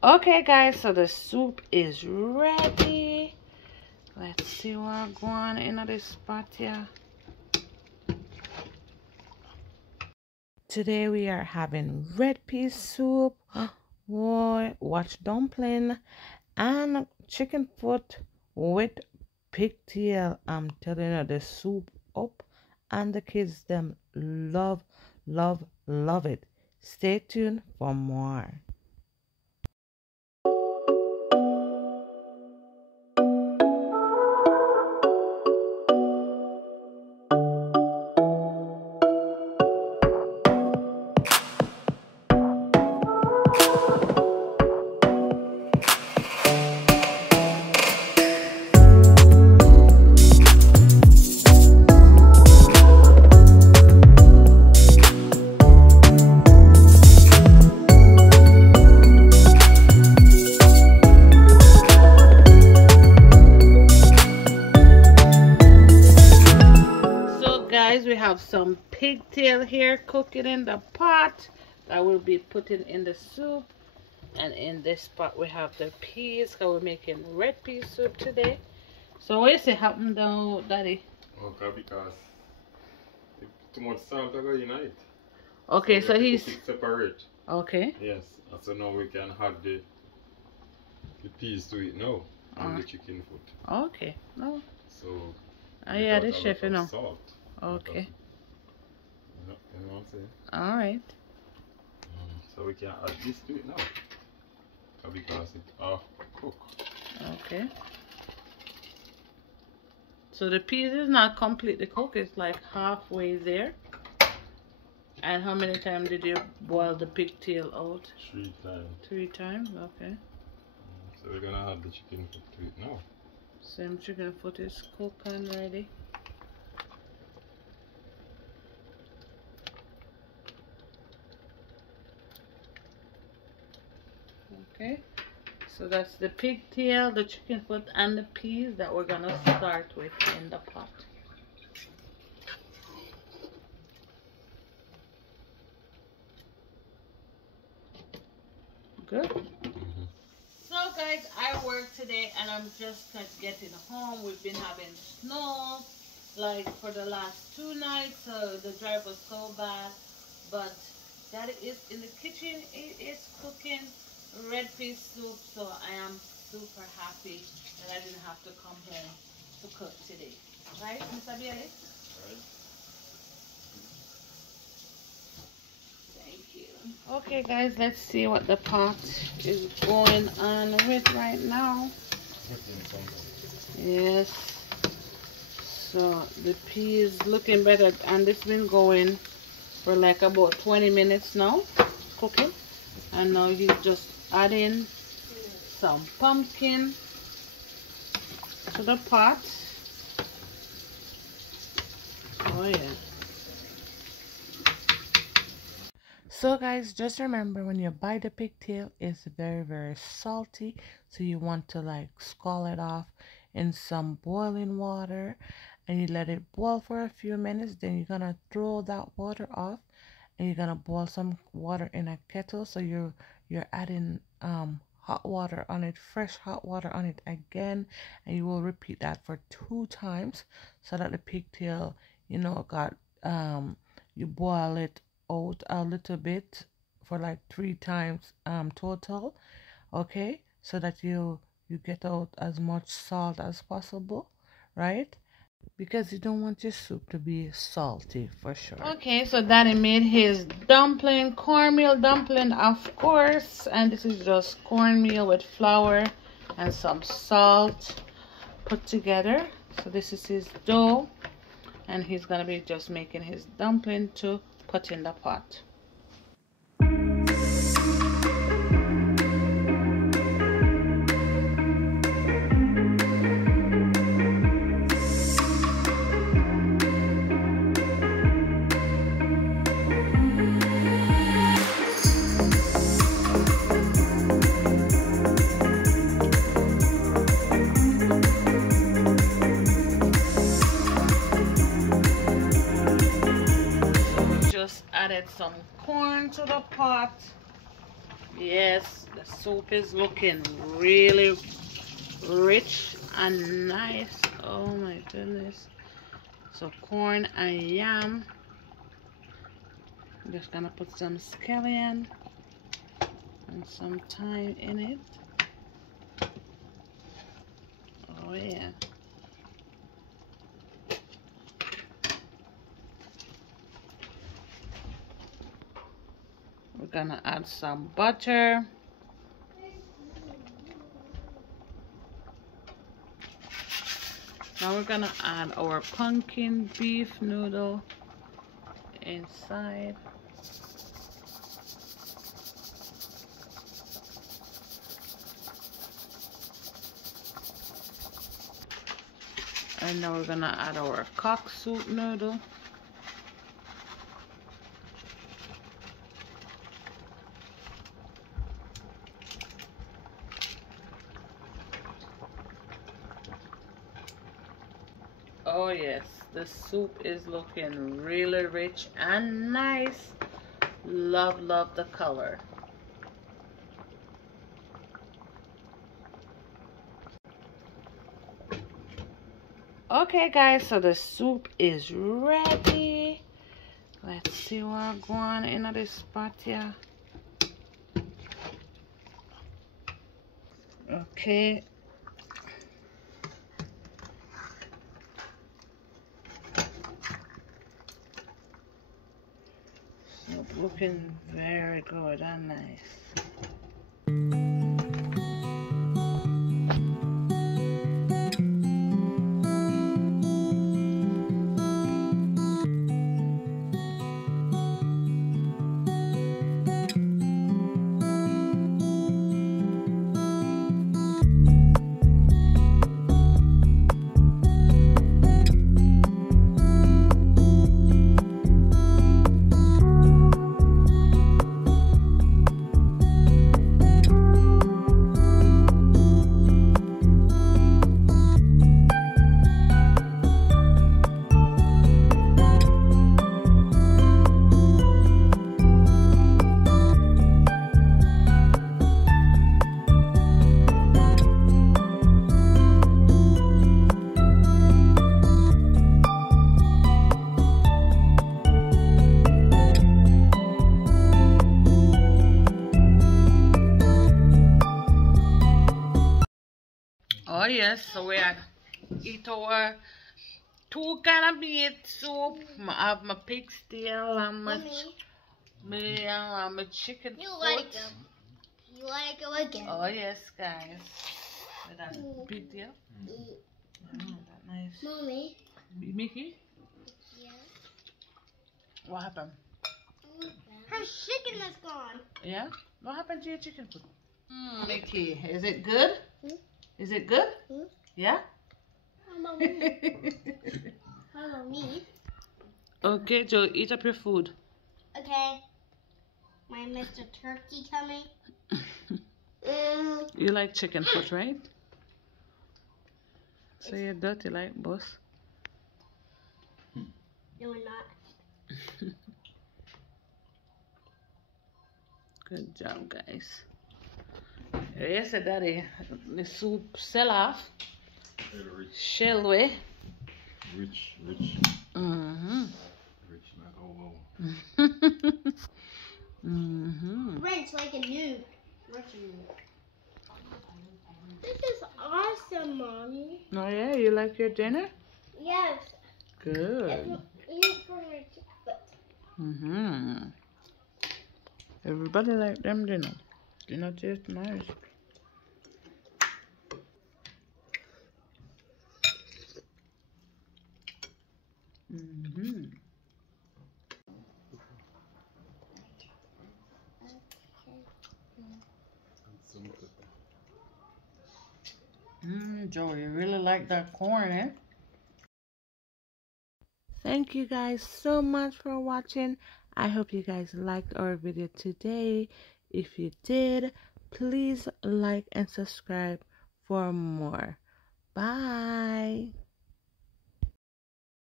Okay guys, so the soup is ready. Let's see what's going on in this pot here. Today we are having red pea soup, watch dumpling, and chicken foot with pigtail. I'm telling you, the soup up, and the kids them love, love, love it. Stay tuned for more. We have some pigtail here cooking in the pot that will be putting in the soup, and in this pot we have the peas because we're making red pea soup today. So what is it happen though, Daddy? Okay, because too much salt I got in it. Okay, so he's cook it separate. Okay. Yes, and so now we can add the peas to it now and the chicken foot. Okay, no. So yeah, the chef, you know. Salt. Okay. You know what I'm saying? All right. So we can add this to it now because it's half cooked. Okay. So the peas is not completely cooked, it's like halfway there. And how many times did you boil the pigtail out? 3 times. 3 times, okay. So we're gonna add the chicken foot to it now. Same chicken foot is cooked and ready. Okay, so that's the pigtail, the chicken foot, and the peas that we're gonna start with in the pot. Good. So guys, I work today and I'm just getting home. We've been having snow like for the last 2 nights, so the drive was so bad. But Daddy is in the kitchen. It is cooking red pea soup, so I am super happy that I didn't have to come home to cook today. Right, Mr. Bialy? Right. Thank you. Okay guys, let's see what the pot is going on with right now. Yes. So the pea is looking better, and it's been going for like about 20 minutes now, cooking. And now he's just adding some pumpkin to the pot. Oh yeah. So guys, just remember when you buy the pigtail, it's very, very salty. So you want to like scald it off in some boiling water, and you let it boil for a few minutes. Then you're gonna throw that water off, and you're gonna boil some water in a kettle. So you're adding hot water on it, fresh hot water on it again, and you will repeat that for 2 times so that the pigtail, you know, got you boil it out a little bit for like 3 times total, okay, so that you get out as much salt as possible, right? Because you don't want your soup to be salty for sure. Okay, so Daddy made his dumpling, cornmeal dumpling, of course, and this is just cornmeal with flour and some salt put together. So this is his dough, and he's gonna be just making his dumpling to put in the pot. Added some corn to the pot. Yes, the soup is looking really rich and nice. Oh my goodness. So corn and yam. I'm just gonna put some scallion and some thyme in it. Oh yeah. We're gonna add some butter. Now we're gonna add our pumpkin beef noodle inside. And now we're gonna add our cock soup noodle. Oh yes, the soup is looking really rich and nice. Love the color. Okay guys, so the soup is ready. Let's see what's going in this pot here. Okay. Soup looking very good and nice. Oh yes, so we are eat our two kind of meat soup. I have my pig's tail and my chicken foot. You like it again? Oh yes, guys. With that big deal. That nice. Mommy. Mickey, Yeah. what happened? Her chicken is gone. Yeah? What happened to your chicken foot? Mickey, is it good? Is it good? Yeah? How about me? How about me? Okay, Joe, eat up your food. Okay. My Mr. Turkey coming. You like chicken foot, right? So you're dirty like boss. No, we're not. Good job, guys. Yes, Daddy. The soup sell off. Shall we? Rich. Mm-hmm. Rich, not oh. Mm-hmm. Rich like a noob. This is awesome, Mommy. Oh yeah, you like your dinner? Yes. Good. Eat for my foot. Mm-hmm. Everybody like them dinner. Dinner tastes nice. Mm-hmm. Joe, you really like that corn, eh? Thank you guys so much for watching. I hope you guys liked our video today. If you did, please like and subscribe for more. Bye.